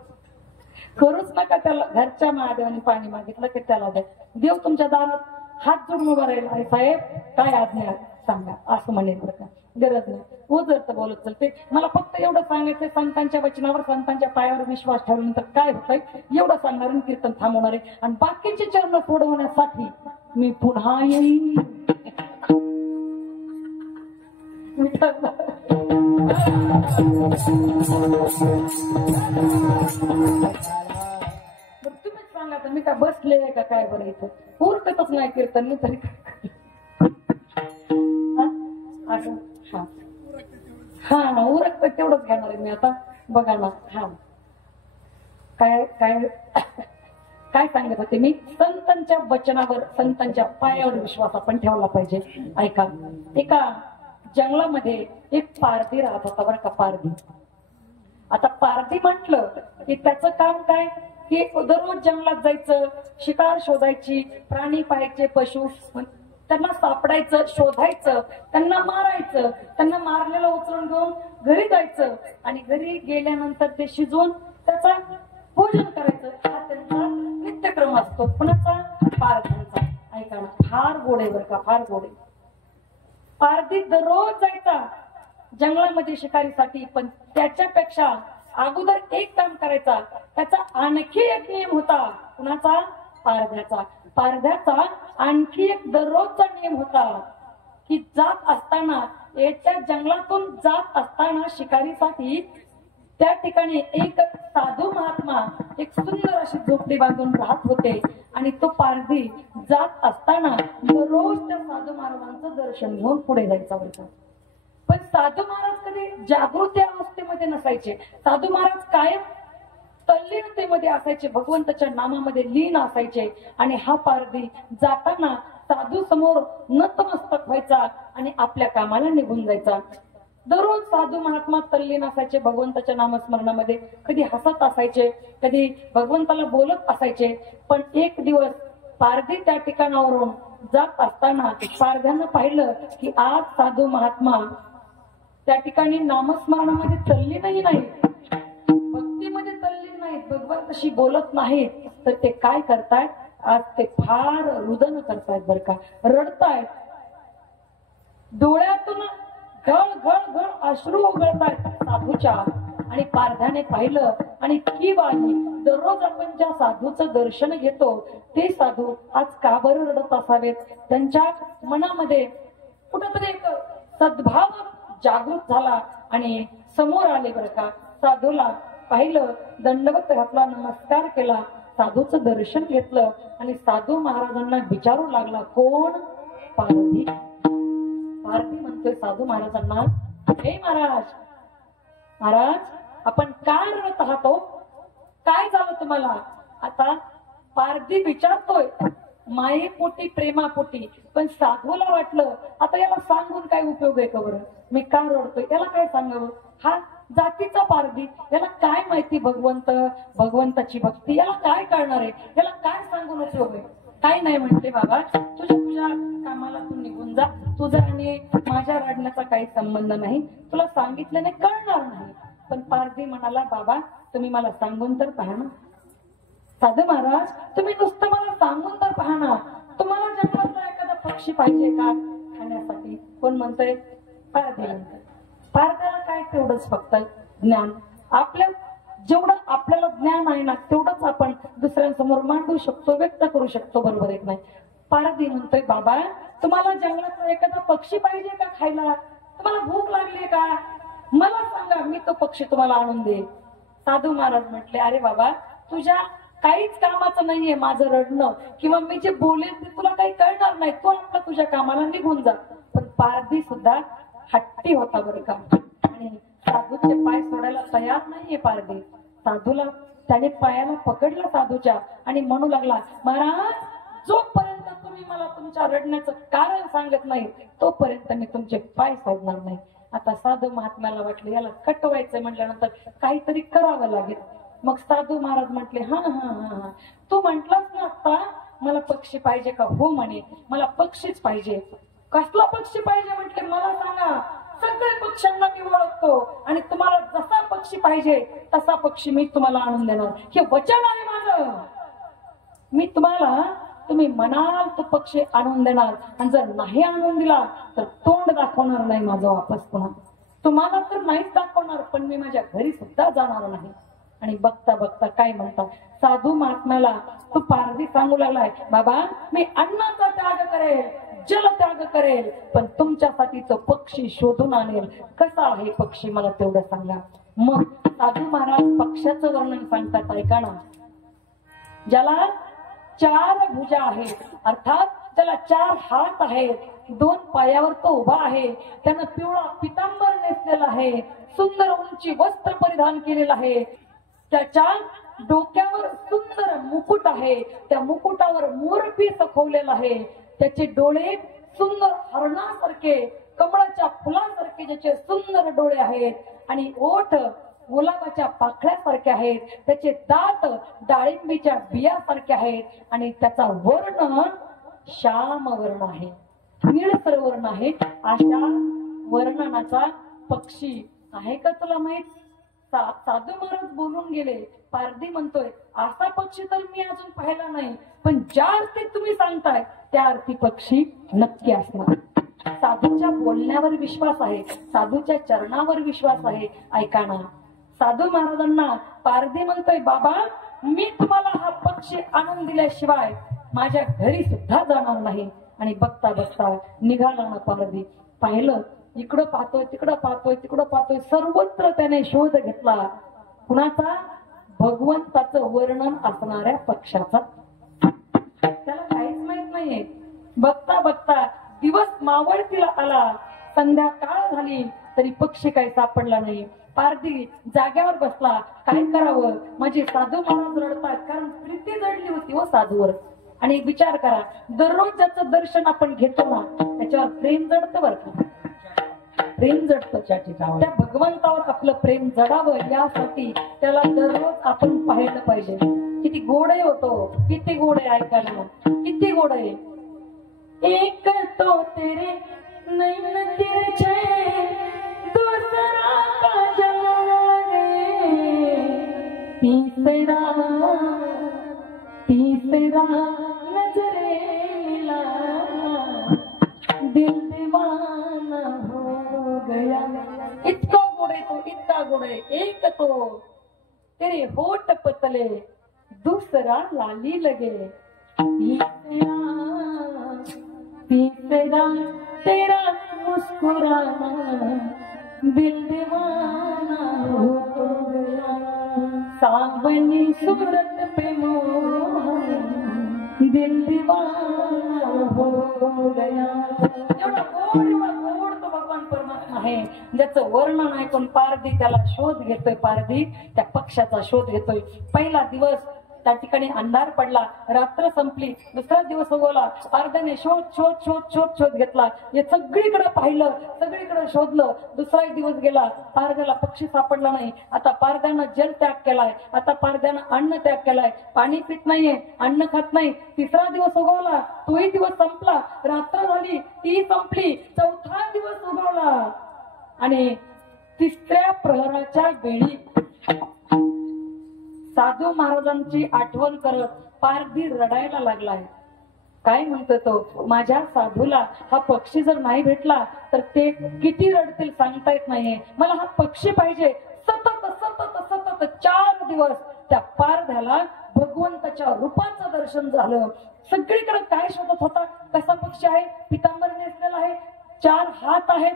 करूच नका त्याला. घरच्या महादेवाने पाणी मागितलं की त्याला द्या. देव तुमच्या दारात हात जोडून उभा राहील आणि साहेब काय आज्ञा सांगा असं म्हणेल बरं का. गरज नाही उजरत बोलत चलते. मला फक्त एवढं सांगायचं संतांच्या वचनावर संतांच्या पायावर विश्वास ठेवल्यानंतर काय होतंय एवढं सांगणार आणि कीर्तन थांबवणार आहे. आणि बाकीचे चरण सोडवण्यासाठी मी पुन्हा येईन. तुम्हीच सांगा तर मी काय बसले का काय बरं इथं उरकतच नाही कीर्तन मी तरी हा उरकत तेवढंच घेणार आहे मी आता. बघा ना हा काय काय काय सांगत होते मी. संतांच्या वचनावर संतांच्या पायावर विश्वास आपण ठेवला पाहिजे. ऐका एका जंगलामध्ये एक पारधी राहत होता बरं का. पारधी आता पारधी म्हटलं की त्याचं काम काय की दररोज जंगलात जायचं, शिकार शोधायची, प्राणी पाहायचे, पशु त्यांना सापडायचं, शोधायचं, त्यांना मारायचं, त्यांना मारलेलं उचलून घेऊन घरी जायचं आणि घरी गेल्यानंतर ते शिजवून त्याचा भोजन करायचं. हा त्यांचा नित्यक्रम असतो. कुणाचा? पारध्यांचा. ऐका ना फार गोडे बरं का, फार गोडे. पारधी दररोज जायचा जंगलामध्ये शिकारीसाठी. पण त्याच्यापेक्षा अगोदर एक काम करायचा. त्याचा आणखी एक नियम होता. कुणाचा? पारध्याचा. पारध्याचा आणखी एक दररोजचा नियम होता की जात असताना याच्या जंगलातून जात असताना शिकारीसाठी त्या ठिकाणी एक साधू महात्मा एक सुंदर अशी झोपडी बांधून राहत होते. आणि तो पारधी जात असताना दररोज त्या साधू महाराजांचं दर्शन घेऊन पुढे जायचा होता. पण साधू महाराज कधी जागृती अवस्थेमध्ये नसायचे. साधू महाराज कायम तल्लीनतेमध्ये असायचे, भगवंताच्या नामामध्ये लीन असायचे. आणि हा पारधी जाताना साधू समोर नतमस्तक व्हायचा आणि आपल्या कामाला निघून जायचा. दररोज साधू महात्मा तल्लीन असायचे भगवंताच्या नामस्मरणामध्ये. कधी हसत असायचे, कधी भगवंताला बोलत असायचे. पण एक दिवस पारधी त्या ठिकाणावरून जात असताना पारध्यानं पाहिलं की आज साधू महात्मा त्या ठिकाणी नामस्मरणामध्ये तल्लीनही नाही, भक्तीमध्ये तल्लीन नाहीत, भगवंताशी बोलत नाहीत. तर ते काय करतायत? आज ते फार रुदन करतायत बरं का, रडतायत. डोळ्यातून घळ घळ घळ अश्रू उगळतायत साधूच्या. आणि पारध्याने पाहिलं आणि की बाई दररोज आपण ज्या साधूचं दर्शन घेतो ते साधू आज का बरं रडत असावेत. त्यांच्या मनामध्ये कुठंतरी एक सद्भाव जागृत झाला आणि समोर आले बरं का. साधूला पाहिलं, दंडवत घातला, नमस्कार केला, साधूचं दर्शन घेतलं आणि साधू महाराजांना विचारू लागला, कोण? पारधी. पारधी म्हणतोय साधू महाराजांना, हे महाराज, महाराज आपण काय रडत आहात? काय झालं तुम्हाला? आता पारधी विचारतोय मायेपोटी, प्रेमापोटी. पण साधूला वाटलं आता याला सांगून काय उपयोग आहे का बरं, मी का रडतोय, याला काय सांगावं? हा जातीचा पारधी, याला काय माहिती भगवंत, भगवंताची भक्ती, याला काय कळणार आहे, याला काय सांगून उपयोग आहे? काय नाही म्हणते, बाबा तुझ्या कामाला तू निघून जा, तुझा आणि माझ्या रडण्याचा काही संबंध नाही, तुला सांगितल्याने कळणार नाही. पण पारधी म्हणाला, बाबा तुम्ही मला सांगून तर पहा ना. साधू महाराज तुम्ही नुसतं मला सांगून तर पहा ना, तुम्हाला जंगलातला एखादा पक्षी पाहिजे का खाण्यासाठी? कोण म्हणतोय? पारधी म्हणतोय. पारध्याला काय तेवढंच फक्त ज्ञान, आपल्या जेवढं आपल्याला ज्ञान आहे ना तेवढंच आपण दुसऱ्यांसमोर मांडू शकतो, व्यक्त करू शकतो, बरोबर आहे नाही? पारधी म्हणतोय, बाबा तुम्हाला जंगलातला एखादा पक्षी पाहिजे का खायला? तुम्हाला भूक लागली का? मला सांगा, मी तो पक्षी तुम्हाला आणून देईन. साधू महाराज म्हटले, अरे बाबा तुझ्या काहीच कामाचं नाहीये माझं रडणं, किंवा मी जे बोलेन ते तुला काही कळणार नाही, तू आपला तुझ्या कामाला निघून जा. पण पारधी सुद्धा हट्टी होता बरं का. आणि साधूचे पाय सोडायला तयार नाहीये पारधी. साधूला त्याने पायाला पकडलं साधूच्या आणि म्हणू लागला, महाराज जोपर्यंत तुम्ही मला तुमच्या रडण्याचं कारण सांगत नाही तोपर्यंत मी तुमचे पाय सोडणार नाही. आता साधू महात्म्याला वाटलं याला कटवायचं म्हटल्यानंतर काहीतरी करावं लागेल. मग साधू महाराज म्हटले, हा हा हा हा तू म्हंटलास ना आता मला पक्षी पाहिजे का? हो म्हणे, मला पक्षीच पाहिजे. कसला पक्षी पाहिजे म्हटले, मला सांगा. सगळे पक्ष्यांना मी ओळखतो आणि तुम्हाला जसा पक्षी पाहिजे तसा पक्षी मी तुम्हाला आणून देणार. हे वचन आहे माझं. मी तुम्हाला तुम्ही म्हणाल तो पक्षी आणून देणार आणि जर नाही आणून दिला तर तोंड दाखवणार नाही माझं वापस पुन्हा. तुम्हाला तर नाहीच दाखवणार पण मी माझ्या घरी सुद्धा जाणार नाही. आणि बघता बघता काय म्हणतात साधू महात्म्याला, तू पारधी सांगू लागलाय, बाबा मी अन्नाचा त्याग करेल, जल त्याग करेल, पण तुमच्यासाठी तो पक्षी शोधून आणेल. कसा आहे पक्षी मला तेवढं सांगा. मग साधू महाराज पक्षाचं वर्णन सांगतात, ऐका ना. ज्याला 4 भुजा आहेत, अर्थात त्याला 4 हात आहेत, 2 पायावर तो उभा आहे, त्यानं पिवळा पितांबर नेसलेला आहे, सुंदर उंची वस्त्र परिधान केलेलं आहे, त्याच्या डोक्यावर सुंदर मुकुट आहे, त्या मुकुटावर मोरपीस खोवलेला आहे, त्याचे डोळे सुंदर हरणासारखे कमळाच्या फुलासारखे ज्याचे सुंदर डोळे आहेत आणि ओठ गुलाबाच्या पाकळ्यासारखे आहेत, त्याचे दात डाळिंबीच्या बियासारखे आहेत आणि त्याचा वर्ण श्याम वर्ण आहे, निळसर वर्ण आहे. अशा वर्णनाचा पक्षी आहे का तुला माहित? साधू महाराज बोलून गेले. पारधी म्हणतोय असा पक्षी तर मी अजून पाहिला नाही, पण ज्या अर्थी तुम्ही सांगताय त्या अर्थी पक्षी नक्की असणार. साधूच्या बोलण्यावर विश्वास आहे, साधूच्या चरणावर विश्वास आहे. ऐका ना, साधू महाराजांना पारधी म्हणतोय, बाबा मी तुम्हाला हा पक्षी आणून दिल्याशिवाय माझ्या घरी सुद्धा जाणार नाही. आणि बघता बघता निघाला ना पारधी. पाहिलं इकडं पाहतोय, तिकडं पाहतोय, तिकडं पाहतोय, सर्वत्र त्याने शोध घेतला. कुणाचा? भगवंताचं वर्णन असणाऱ्या पक्षाचा. त्याला काहीच माहित नाहीये. बघता बघता दिवस मावळतीला आला, संध्याकाळ झाली तरी पक्षी काही सापडला नाही. पारधी जाग्यावर बसला, काय करावं, माझे साधू महाराज रडतात, कारण प्रीती जडली होती हो साधूवर. आणि एक विचार करा, दररोज ज्याचं दर्शन आपण घेतो ना त्याच्यावर प्रेम जडतं बरं का, प्रेम जडतं. त्या भगवंतावर आपलं प्रेम जडावं यासाठी त्याला दररोज आपण पाहिलं पाहिजे. किती गोड आहे होतो, किती गोड आहे, ऐकायला किती गोड आहे. एक तो तेरे नैन तिरछे दूसरा काजल लगे, तीसरा नजरे मिला, दिल दीवाना हो गया. इतका गोड आहे तो, इतका गोड आहे. एक तो तेरे होठ पतले दूसरा लाली लगे, तीसरा तेरा मुस्कुराना, दिल दीवाना हो गया. सावनी सूरत पे मोह, दिल दीवाना हो गया. एवढा गोड तो भगवान परमात्मा आहे, ज्याचं वर्णन ऐकून पारधी त्याला शोध घेतोय. पारधी त्या पक्षाचा शोध घेतोय. पहिला दिवस त्या ठिकाणी अंधार पडला, रात्र संपली, दुसरा दिवस उगवला. पारध्याने शोध शोध शोध शोध शोध घेतला, हे सगळीकडे पाहिलं, सगळीकडे शोधलं. दुसरा दिवस गेला, पारध्याला पक्षी सापडला नाही. आता पारध्यानं जल त्याग केलाय, आता पारध्यानं अन्न त्याग केलाय, पाणी पित नाहीये, अन्न खात नाही. तिसरा दिवस उगवला, तोही दिवस संपला, रात्र झाली, ती संपली. चौथा दिवस उगवला आणि तिसऱ्या प्रहराच्या वेळी साधू महाराजांची आठवण करत पारधी रडायला लागलाय. काय म्हणतो तो, माझ्या साधूला हा पक्षी जर नाही भेटला तर ते किती रडतील सांगता येत नाहीये. मला हा पक्षी पाहिजे. सतत सतत सतत 4 दिवस त्या पारध्याला भगवंताच्या रूपाचं दर्शन झालं. सगळीकडे काय शोधत होता, कसा पक्षी आहे, पितांबर नेसलेला आहे, 4 हात आहेत,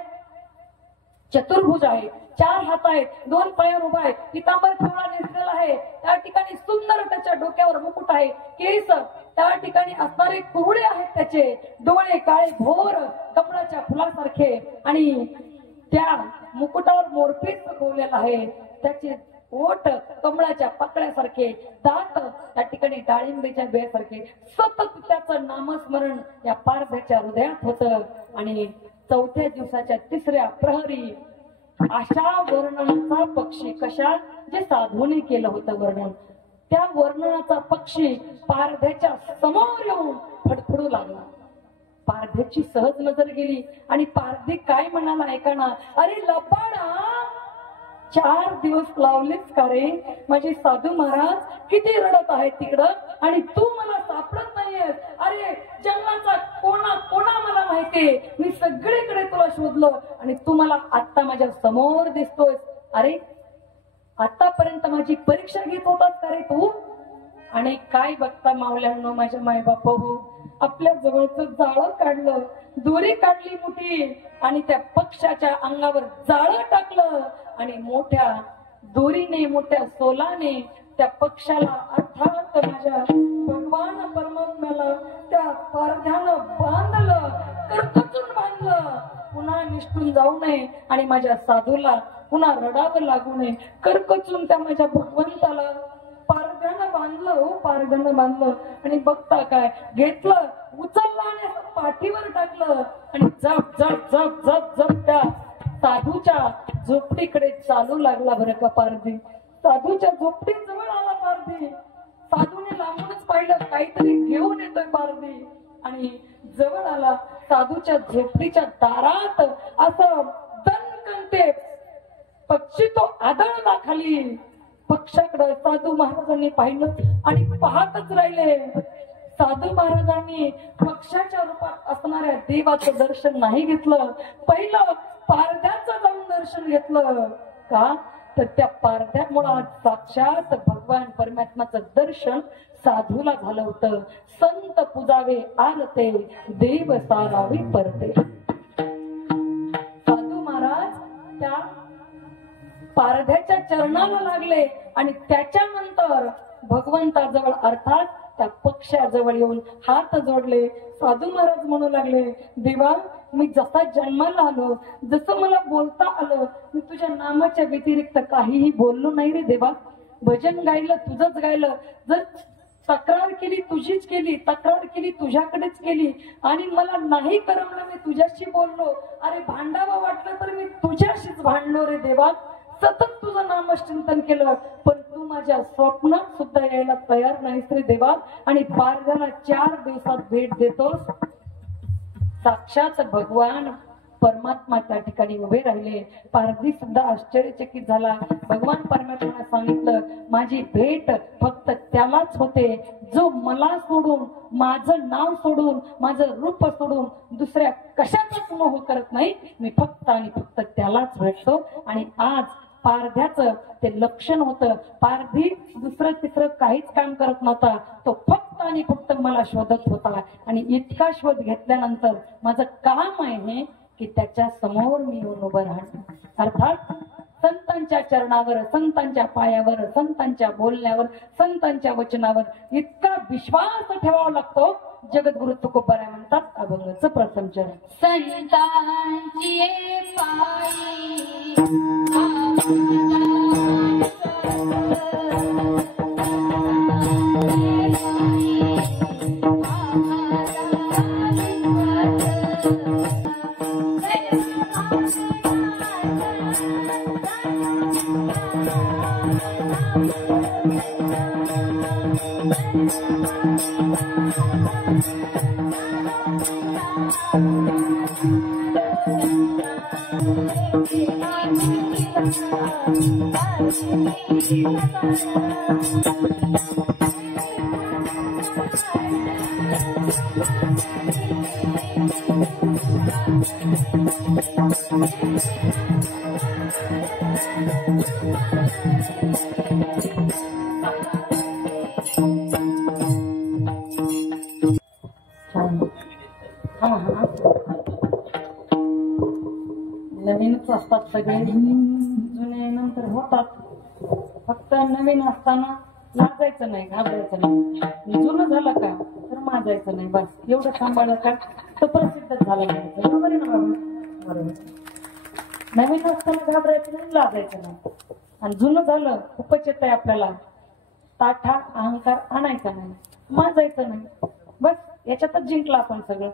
चतुर्भुज आहे, 4 हात आहेत, 2 पायावर उभा आहे, पितांबर पिवळा नेसलेला आहे, त्या ठिकाणी सुंदर त्याच्या डोक्यावर मुकुट आहे, केस त्या ठिकाणी असणारे कुरळे आहेत, त्याचे डोळे काळे भोर कमळाच्या फुलासारखे आणि त्या मुकुटावर मोरपीस चढवलेला आहे, त्याचे ओठ कमळाच्या पाकळ्यासारखे, दात त्या ठिकाणी डाळिंबीच्या बियासारखे, सतत त्याचं नामस्मरण या पारध्याच्या हृदयात होतं. आणि चौथ्या दिवसाच्या तिसऱ्या प्रहरी अशा वर्णनाचा पक्षी, कशा जे साधूने केलं होतं वर्णन, त्या वर्णनाचा पक्षी पारध्याच्या समोर येऊन फडफडू लागला. पारध्याची सहज नजर गेली आणि पारधी काय म्हणाला ऐका ना, अरे लबाडा, 4 दिवस लावलेच का रे? माझे साधू महाराज किती रडत आहेत तिकडं आणि तू मला सापडत नाहीयेस. अरे जन्माचा कोणा कोणा मला माहितीये, मी सगळीकडे तुला शोधलं आणि तू मला आता माझ्या समोर दिसतोय. अरे आतापर्यंत माझी परीक्षा घेत होतास का रे तू? आणि काय बघता मावल्यांनो, माझ्या मायबाप हो, आपल्या जवळचं जाळं काढलं, दोरी काढली मोठी आणि त्या पक्षाच्या अंगावर जाळं टाकलं आणि मोठ्या दोरीने, मोठ्या सोलाने त्या पक्षाला, अर्थात माझ्या भगवान परमात्म्याला त्या पारध्यानं बांधलं, करकचून बांधलं. पुन्हा निष्ठून जाऊ नये आणि माझ्या साधूला पुन्हा रडावं लागू नये, करकचून त्या माझ्या भगवंताला पारध्यानं बांधलं. हो, पारध्यानं बांधलं आणि बघता काय घेतलं, उचललं आणि पाठीवर टाकलं आणि जप जप जप जप जप त्या साधूच्या झोपडीकडे चालू लागला. बरं का पारधी साधूच्या झोपडी जवळ आला. पारधी साधूने लांबूनच पाहिलं, काहीतरी घेऊन येतोय पारधी आणि जवळ आला. साधूच्या झोपडीच्या दारात असं दणकणते पक्षी तो आदळला खाली. पक्षाकडे साधू महाराजांनी पाहिलं आणि पाहतच राहिले. साधू महाराजांनी पक्षाच्या रूपात असणाऱ्या देवाचं दर्शन नाही घेतलं, पहिलं पारध्याचं जाऊन दर्शन घेतलं. का तर त्या पारध्यामुळे साक्षात भगवान परमात्म्याचं दर्शन साधूला झालं होतं. संत पूजावे आरते, देव सारावे परते. साधू महाराज त्या पारध्याच्या चरणाला लागले आणि त्याच्यानंतर भगवंताजवळ अर्थात त्या पक्षाजवळ येऊन हात जोडले. साधू महाराज म्हणू लागले, देवा, मी जसा जन्माला आलो, जसं मला बोलता आलं, मी तुझ्या नामाच्या व्यतिरिक्त काहीही बोललो नाही रे देवा. भजन गायलं तुझंच गायलं, जर तक्रार केली तुझीच केली, तक्रार केली तुझ्याकडेच केली आणि मला नाही करमलं मी तुझ्याशी बोललो. अरे भांडावं वाटलं तर मी तुझ्याशीच भांडलो रे देवा. सतत तुझं नामचिंतन केलं, पण तू माझ्या स्वप्नात सुद्धा यायला तयार नाहीस रे देवा. आणि पारध्याला 4 दिवसात भेट देतोस. साक्षात भगवान परमात्मा त्या ठिकाणी उभे राहिले. पारधी सुद्धा आश्चर्यचकित झाला. भगवान परमात्म्याने सांगितलं, माझी भेट फक्त त्यालाच होते जो मला सोडून, माझं नाव सोडून, माझं रूप सोडून दुसऱ्या कशाचाच मोह करत नाही. मी फक्त आणि फक्त त्यालाच भेटतो. आणि आज पारध्याचं ते लक्षण होतं. पारधी दुसरं तिसरं काहीच काम करत नव्हता, तो फक्त आणि फक्त मला शोधत होता. आणि इतका शोध घेतल्यानंतर माझं काम आहे की त्याच्या समोर मी येऊन उभं राहणं. अर्थात संतांच्या चरणावर, संतांच्या पायावर, संतांच्या बोलण्यावर, संतांच्या वचनावर इतका विश्वास ठेवावा लागतो. जगद्गुरु तुकोबाराय म्हणतात, अभंगाचं प्रथम चरण. संतांची पायी नवीनच असतात सगळे, जुने नंतर होतात. फक्त नवीन असताना लाजायचं नाही, घाबरायचं नाही. जुनं झालं का तर माजायचं नाही, बस एवढं सांभाळलं का तर प्रसिद्ध झालं नाही. बरोबर आहे ना बाबा? बरोबर. नवीन असताना घाबरायचं नाही, लाजायचं नाही. आणि जुनं झालं खूपच येत आहे आपल्याला, ताठा अहंकार आणायचा नाही, माजायचं नाही. बस याच्यातच जिंकला आपण सगळं.